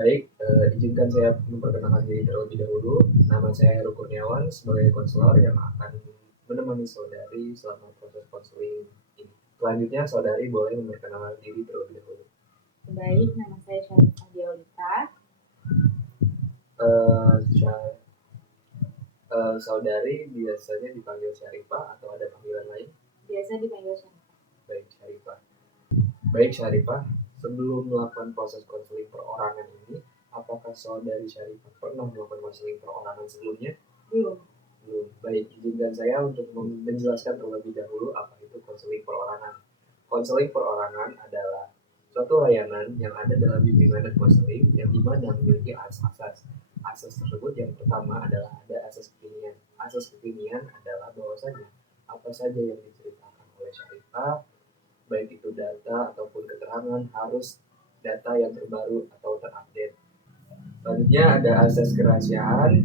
Baik, izinkan saya memperkenalkan diri terlebih dahulu. Nama saya Heru Kurniawan sebagai konselor yang akan menemani saudari selama proses konseling ini. Selanjutnya, saudari boleh memperkenalkan diri terlebih dahulu. Baik, nama saya Syarifah Diolita. Saudari biasanya dipanggil Syarifah atau ada panggilan lain? Biasa dipanggil Syarifah. Baik, Syarifah. Baik, Syarifah. Sebelum melakukan proses konseling perorangan ini, apakah saudari Syarifah pernah melakukan konseling perorangan sebelumnya? Belum. Baik, izinkan saya untuk menjelaskan terlebih dahulu apa itu konseling perorangan. Konseling perorangan adalah suatu layanan yang ada dalam bimbingan dan konseling yang dimana memiliki asas. Asas tersebut yang pertama adalah ada asas kekinian. Asas kekinian adalah bahwasanya apa saja yang diceritakan oleh Syarifah, baik itu data ataupun keterangan, harus data yang terbaru atau terupdate. Selanjutnya ada asas kerahasiaan.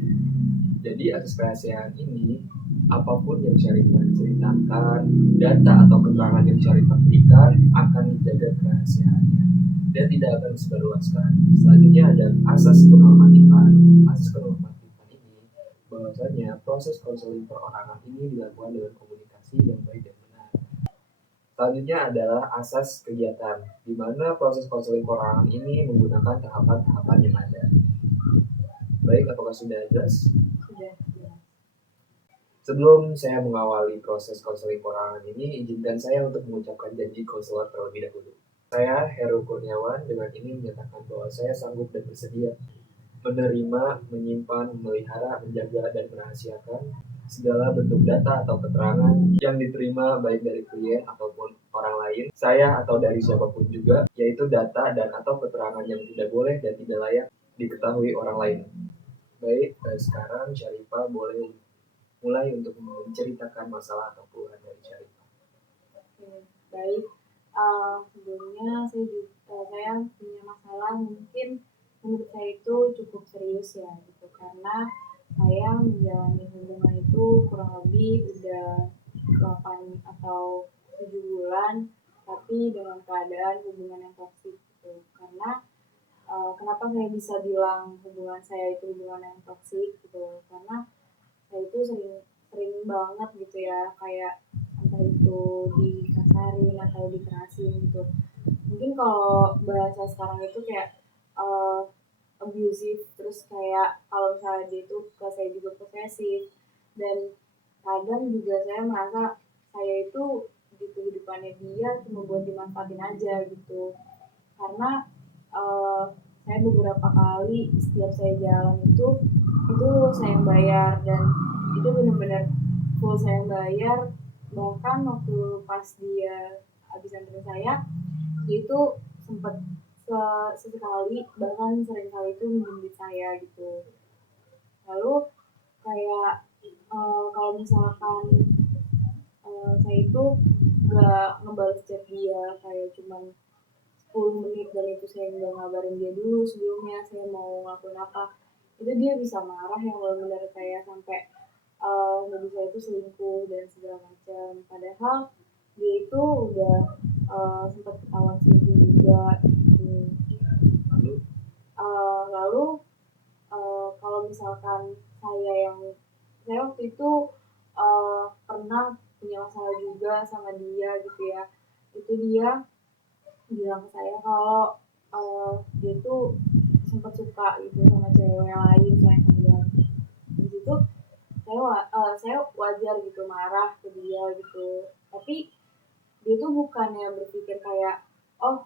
Jadi asas kerahasiaan ini, apapun yang Syarifah ceritakan, data atau keterangan yang Syarifah berikan akan dijaga kerahasiaannya dan tidak akan disebarluaskan. Selanjutnya ada asas kenormatifan. Asas kenormatifan ini bahwasanya proses konseling perorangan ini dilakukan dengan komunikasi yang baik dan benar. Selanjutnya adalah asas kegiatan, di mana proses konseling perorangan ini menggunakan tahapan-tahapan yang ada. Baik, apakah sudah jelas? Sudah. Sebelum saya mengawali proses konseling perorangan ini, izinkan saya untuk mengucapkan janji konselor terlebih dahulu. Saya, Heru Kurniawan, dengan ini menyatakan bahwa saya sanggup dan bersedia menerima, menyimpan, memelihara, menjaga, dan merahasiakan segala bentuk data atau keterangan yang diterima baik dari klien ataupun orang lain, saya atau dari siapapun juga, yaitu data dan atau keterangan yang tidak boleh dan tidak layak diketahui orang lain. Baik, sekarang Syarifah boleh mulai untuk menceritakan masalah atau keluhan dari Syarifah. Baik. Sebelumnya saya punya masalah, mungkin menurut saya itu cukup serius ya gitu, karena saya menjalani hubungan itu kurang lebih udah 8 atau 7 bulan, tapi dengan keadaan hubungan yang toksik gitu. Karena kenapa saya bisa bilang hubungan saya itu hubungan yang toksik gitu, karena saya itu sering banget gitu ya, kayak entah itu dikasarin atau dikerasin gitu. Mungkin kalau bahasa sekarang itu kayak uh, abusive, terus kayak kalau misalnya dia itu ke saya juga posesif, dan kadang juga saya merasa saya itu di kehidupannya dia cuma buat dimanfaatin aja gitu. Karena uh, saya beberapa kali setiap saya jalan itu saya yang bayar, dan itu benar-benar full saya yang bayar. Bahkan waktu pas dia habis anterin saya, dia itu sempat sesekali, bahkan sering kali itu minjem saya gitu. Lalu kayak kalau misalkan saya itu gak ngebales chat dia, kayak cuman 10 menit, dan itu saya nggak ngabarin dia dulu sebelumnya saya mau ngelakuin apa, itu dia bisa marah yang benar-benar kayak sampai nuduh saya itu selingkuh dan segala macam. Padahal dia itu udah sempat ketahuan selingkuh juga gitu. Lalu kalau misalkan saya waktu itu pernah punya masalah juga sama dia gitu ya, itu dia bilang ke saya kalau dia tuh sempat suka gitu sama cewek lain selain saya. Di situ saya wajar gitu marah ke dia gitu, tapi dia tuh bukannya berpikir kayak, oh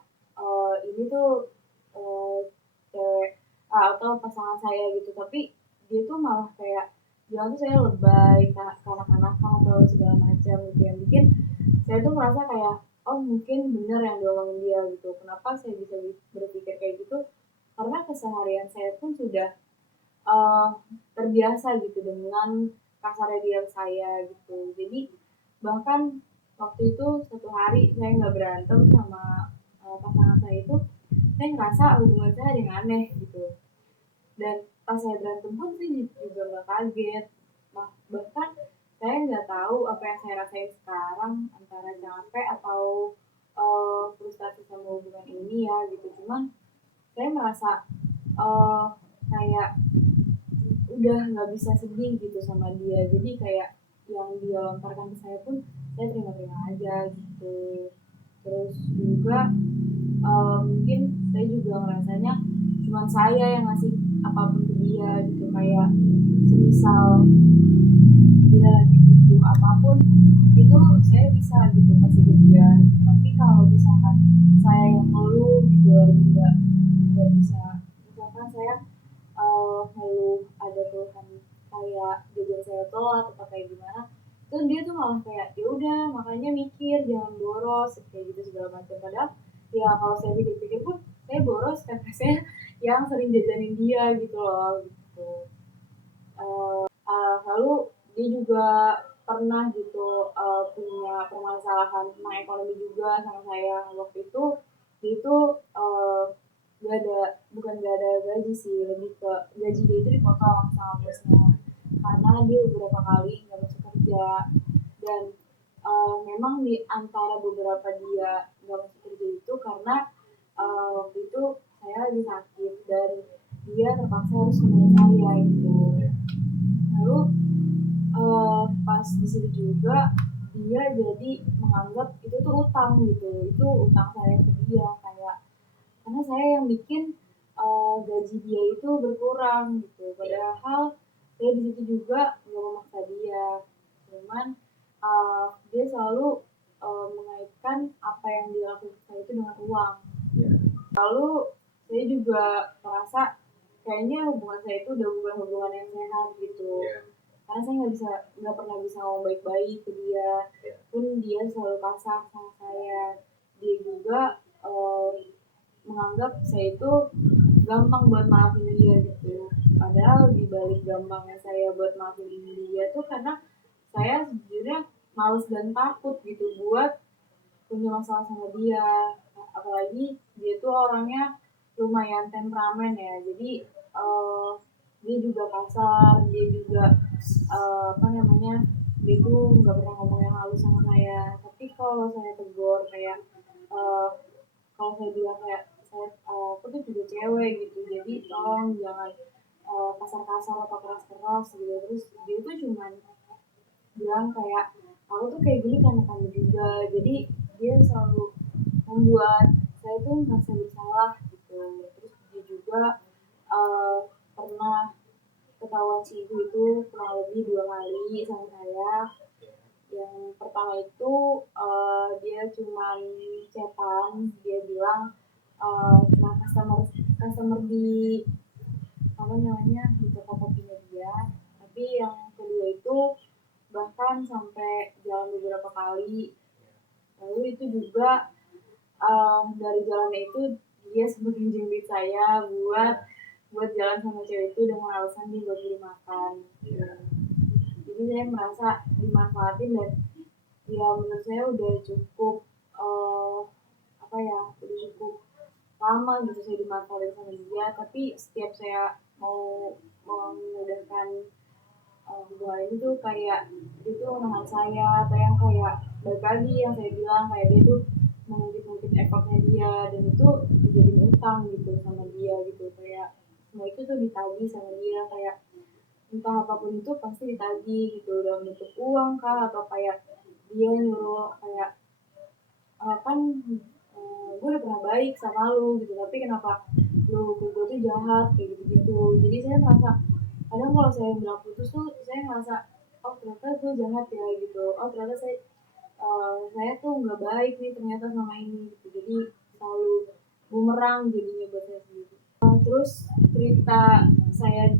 ini tuh uh, cewek atau pasangan saya gitu, tapi dia tuh malah kayak bilang tuh saya lebay, kanak-kanakan atau segala macam gitu, yang bikin saya tuh merasa kayak, oh mungkin bener yang diomongin dia gitu. Kenapa saya bisa berpikir kayak gitu? Karena keseharian saya pun sudah uh, terbiasa gitu dengan kasarnya dia saya gitu. Jadi bahkan waktu itu satu hari saya nggak berantem sama pasangan saya itu, saya ngerasa hubungan saya ada yang aneh gitu. Dan pas saya berantem pun saya juga nggak kaget. Bahkan saya nggak tahu apa yang saya rasain sekarang, antara capek atau frustasi sama hubungan ini ya gitu. Cuman saya merasa eh, kayak udah nggak bisa sedih gitu sama dia, jadi kayak yang dia lontarkan ke saya pun saya terima-terima aja gitu. Terus juga mungkin saya juga ngerasanya cuma saya yang ngasih apapun ke dia gitu, kayak semisal dia lagi butuh apapun itu saya bisa gitu kasih ke dia. Tapi kalau misalkan saya yang ngeluh gitu lagi nggak bisa, misalkan saya ngeluh ada keluhan kayak jajan saya telat atau kayak gimana, terus dia tuh malah kayak ya udah makanya mikir jangan boros kayak gitu segala macam. Padahal ya kalau saya pikir-pikir pun saya boros karena saya yang sering jajanin dia gitu loh gitu. Lalu dia juga pernah gitu punya permasalahan tentang ekonomi juga sama saya waktu itu. Dia itu uh, gak ada, bukan gak ada gaji sih, lebih ke gaji dia itu dipotong sama bosnya karena dia beberapa kali nggak masuk kerja. Dan memang di antara beberapa dia nggak masuk kerja itu karena waktu itu saya lagi sakit dan dia terpaksa harus nemenin saya gitu. Lalu pas di situ juga dia jadi menganggap itu tuh utang gitu, itu utang saya ke dia, kayak karena saya yang bikin gaji dia itu berkurang gitu. Padahal saya di situ juga nggak memaksa dia, cuman dia selalu mengaitkan apa yang dia lakukan ke saya itu dengan uang. Lalu saya juga merasa kayaknya hubungan saya itu udah bukan hubungan yang sehat gitu. Karena saya nggak pernah bisa ngomong baik-baik ke dia, pun dia selalu kasar sama saya. Dia juga menganggap saya itu gampang buat maafin dia gitu. Padahal di balik gampangnya saya buat maafin dia tuh karena saya sejujurnya males dan takut gitu buat punya masalah sama dia. Apalagi dia tuh orangnya lumayan temperamen ya, jadi dia juga kasar, dia juga apa namanya, dia tuh nggak pernah ngomong yang halus sama saya. Tapi kalau saya tegur kayak uh, kalau saya bilang kayak saya aku tuh juga cewek gitu, jadi tolong jangan kasar-kasar atau keras-keras gitu. Terus dia tuh cuman bilang kayak aku tuh kayak gini karena kamu juga, jadi dia selalu membuat saya tuh merasa bersalah gitu. Terus dia juga uh, pernah ketahuan si ibu itu kurang lebih 2 kali sama saya. Yang pertama itu dia cuman chatan, dia bilang nah customer customer di apa namanya di toko kopinya dia. Tapi yang kedua itu bahkan sampai jalan beberapa kali. Lalu itu juga dari jalannya itu dia sempat minjem duit saya buat jalan sama cewek itu dengan alasan dia buat beli makan. Jadi saya merasa dimanfaatin dan ya menurut saya udah cukup apa ya, udah cukup lama gitu saya dimanfaatin sama dia. Tapi setiap saya mau memudahkan hubungan ini tuh kayak dia tuh menahan saya, atau yang kayak balik lagi yang saya bilang kayak dia tuh mengungkit-ungkit effortnya dia, dan itu dijadiin utang gitu sama dia gitu. Kayak semua itu tuh ditagih sama dia, kayak entah apapun itu pasti ditagih gitu dalam bentuk uang kah, atau kayak dia nyuruh kayak kan gue udah pernah baik sama lu gitu, tapi kenapa lu ke gue tuh jahat kayak gitu gitu. Jadi saya merasa kadang kalau saya bilang putus tuh saya merasa oh ternyata gue jahat ya gitu, oh ternyata saya tuh nggak baik nih ternyata sama ini gitu. Jadi selalu bumerang jadinya buat saya sendiri. Terus cerita saya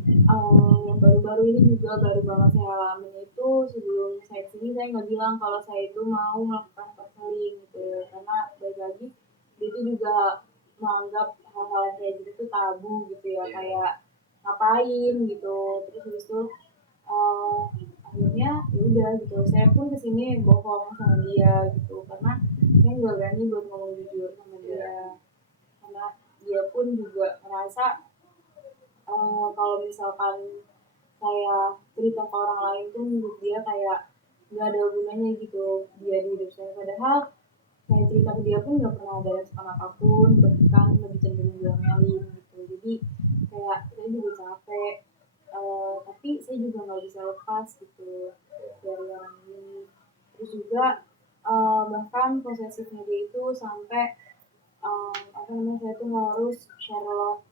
yang baru-baru ini juga baru banget saya alamin itu, sebelum saya sini saya nggak bilang kalau saya itu mau melakukan counseling gitu, karena balik lagi itu juga menganggap hal-hal yang kayak gitu tuh tabu gitu ya, kayak ngapain gitu. Terus habis itu uh, akhirnya ya udah gitu saya pun kesini bohong sama dia gitu, karena saya nggak berani buat ngomong jujur sama dia. Karena dia pun juga merasa kalau misalkan saya cerita ke orang lain tuh menurut dia kayak nggak ada gunanya gitu dia di hidup saya. Padahal saya cerita ke dia pun nggak pernah ada respon apapun, bahkan lebih cenderung diomelin gitu. Jadi saya juga capek. Tapi saya juga nggak bisa lepas gitu dari orang ini. Terus juga bahkan posesifnya dia itu sampai apa namanya, saya tuh harus share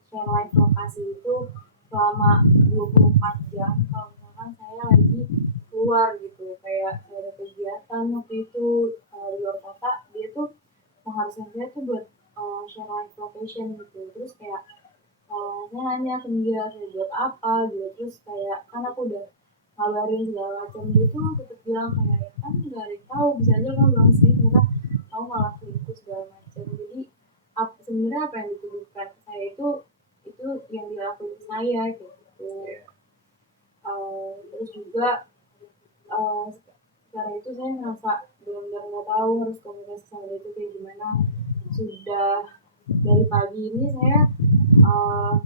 live lokasi itu selama 24 jam kalau misalkan saya lagi keluar gitu, kayak ada kegiatan waktu itu di luar kota, dia tuh mengharuskan saya tuh buat share live location gitu. Terus kayak saya nanya ke dia saya buat apa gitu, terus kayak kan aku udah ngabarin segala macam, dia tuh tetap bilang kayak ya kan nggak ada yang tahu, bisa aja kamu bilang sih ternyata kamu malah selingkuh segala macam. Jadi sebenarnya apa yang dituduhkan ke saya itu yang dilakuin ke saya gitu. Terus juga sekarang itu saya merasa benar-benar nggak tahu harus komunikasi sama dia itu kayak gimana. Sudah dari pagi ini saya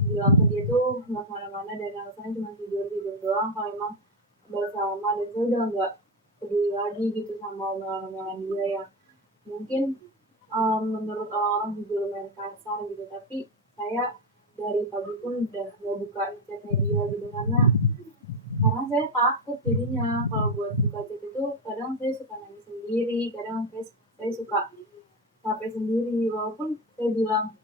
bilang ke dia tuh nggak kemana-mana dan alasannya cuma tidur tidur doang kalau emang bersama, dan saya udah nggak peduli lagi gitu sama omelan-omelan dia yang mungkin menurut orang-orang juga lumayan kasar gitu, tapi saya dari pagi pun udah nggak buka chatnya dia gitu karena saya takut jadinya kalau buat buka chat itu kadang saya suka nangis sendiri, kadang saya suka capek sendiri walaupun saya bilang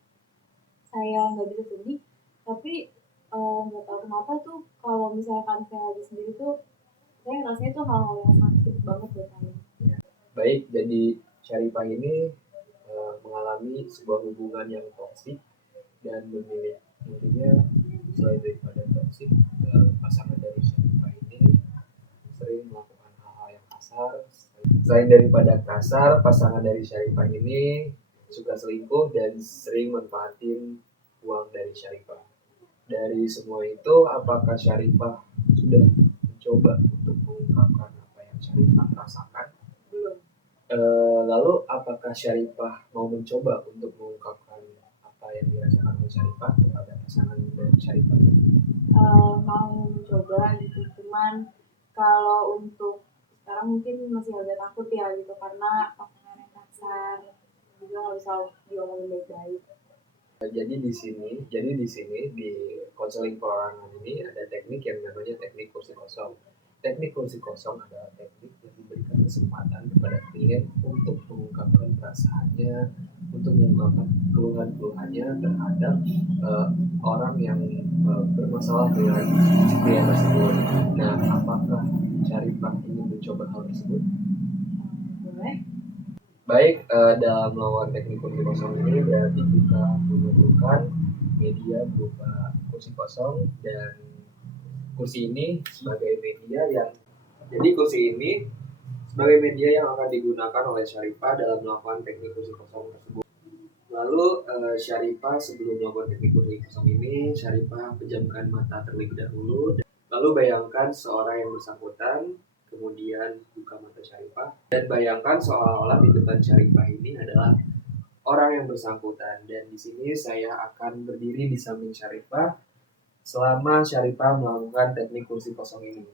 saya nggak bisa sedih, tapi nggak tahu kenapa tuh kalau misalkan saya lagi sendiri tuh saya rasanya tuh hal-hal yang sakit banget buat saya. Baik, jadi Syarifah ini mengalami sebuah hubungan yang toksik dan memilih intinya selain daripada toksik, pasangan dari Syarifah ini sering melakukan hal-hal yang kasar. Selain daripada kasar, pasangan dari Syarifah ini suka selingkuh dan sering manfaatin uang dari Syarifah. Dari semua itu, apakah Syarifah sudah mencoba untuk mengungkapkan apa yang Syarifah rasakan? Belum. Lalu apakah Syarifah mau mencoba untuk mengungkapkan apa yang dirasakan oleh Syarifah kepada pasangan dari Syarifah? Mau mencoba gitu, cuman kalau untuk sekarang mungkin masih agak takut ya gitu karena pasangan yang kasar juga nggak bisa diomongin baik-baik. Jadi di sini di konseling perorangan ini ada teknik yang namanya teknik kursi kosong. Teknik kursi kosong adalah teknik yang memberikan kesempatan kepada klien untuk mengungkapkan perasaannya, untuk mengungkapkan keluhan-keluhannya terhadap orang yang bermasalah dengan klien tersebut. Nah, apakah Syarifah ingin mencoba hal tersebut? Boleh. Baik, dalam melakukan teknik kursi kosong ini berarti kita memerlukan media berupa kursi kosong, dan kursi ini sebagai media yang akan digunakan oleh Syarifah dalam melakukan teknik kursi kosong tersebut. Lalu Syarifah sebelum melakukan teknik kursi kosong ini, Syarifah pejamkan mata terlebih dahulu. Lalu bayangkan seorang yang bersangkutan, kemudian buka mata Syarifah, dan bayangkan seolah-olah di depan Syarifah ini adalah orang yang bersangkutan. Dan di sini saya akan berdiri di samping Syarifah selama Syarifah melakukan teknik kursi kosong ini.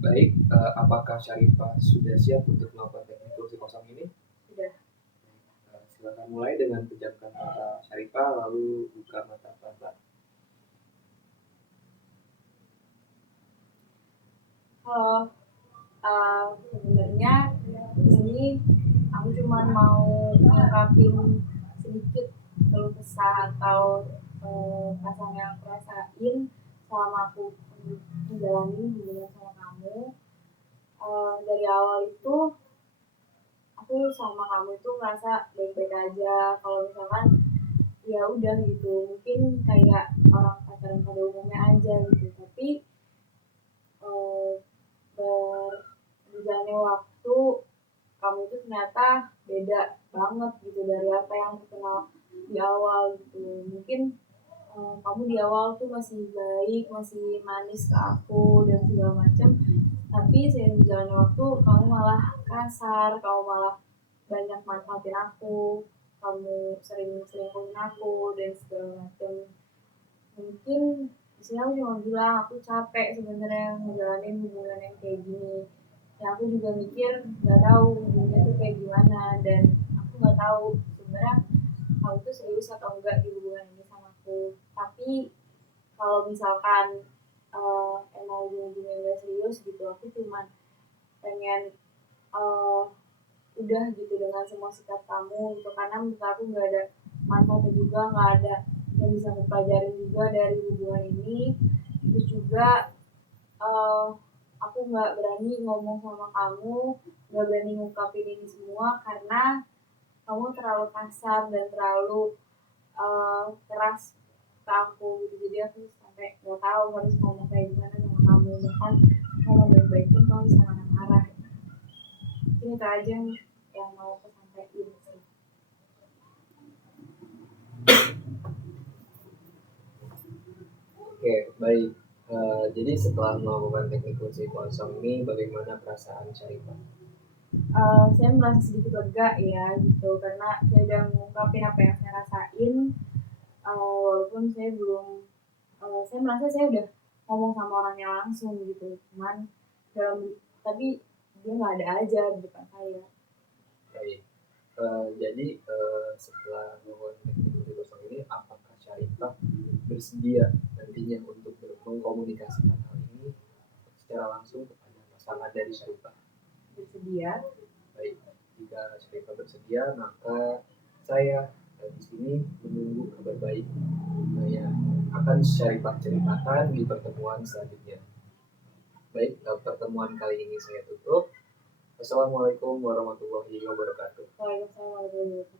Baik, apakah Syarifah sudah siap untuk melakukan teknik kursi kosong ini? Sudah. Silakan mulai dengan pejamkan mata Syarifah lalu buka mata pelan-pelan. Halo, sebenarnya di sini aku cuma mau ngungkapin sedikit keluh kesah atau perasaan yang aku rasain selama aku menjalani hubungan sama kamu. Dari awal itu aku sama kamu itu ngerasa baik-baik aja, kalau misalkan ya udah gitu, mungkin kayak orang pacaran pada umumnya aja gitu, tapi berjalannya waktu kamu itu ternyata beda banget gitu dari apa yang aku kenal di awal gitu. Mungkin kamu di awal tuh masih baik, masih manis ke aku dan segala macam, tapi seiring berjalannya waktu kamu malah kasar, kamu malah banyak manfaatin aku, kamu sering selingkuhin aku dan segala macam. Mungkin di sini aku cuma bilang aku capek sebenarnya ngejalanin hubungan yang kayak gini. Ya aku juga mikir nggak tahu hubungannya tuh kayak gimana, dan aku nggak tahu sebenarnya kamu tuh serius atau enggak di hubungan ini sama aku. Tapi kalau misalkan emang ujung-ujungnya nggak serius gitu, aku cuman pengen eh, udah gitu dengan semua sikap kamu gitu, karena menurut aku nggak ada manfaatnya juga, nggak ada yang bisa aku pelajarin juga dari hubungan ini. Terus juga eh, aku nggak berani ngomong sama kamu, nggak berani ngungkapin ini semua karena kamu terlalu kasar dan terlalu keras ke aku gitu. Jadi aku sampai nggak tahu harus ngomong kayak gimana sama kamu, bahkan ngomong baik-baik pun kamu bisa marah-marah. Ini itu aja yang mau aku sampaikan sih. Oke, baik. Jadi setelah melakukan teknik kunci kosong ini, bagaimana perasaan Syarifah? Saya merasa sedikit lega ya gitu, karena saya udah mengungkapin apa yang saya rasain. Walaupun saya belum, saya merasa saya udah ngomong sama orangnya langsung gitu, cuman dalam, tapi dia nggak ada aja di depan saya. Baik. Jadi setelah melakukan teknik kunci kosong ini, apakah Syarifah bersedia nantinya untuk mengkomunikasikan hal ini secara langsung kepada pasangan dari Syarifah? Bersedia. Baik, jika Syarifah bersedia, maka saya di sini menunggu kabar baik yang akan Syarifah ceritakan di pertemuan selanjutnya. Baik, pertemuan kali ini saya tutup. Wassalamualaikum warahmatullahi wabarakatuh. Waalaikumsalam warahmatullahi wabarakatuh.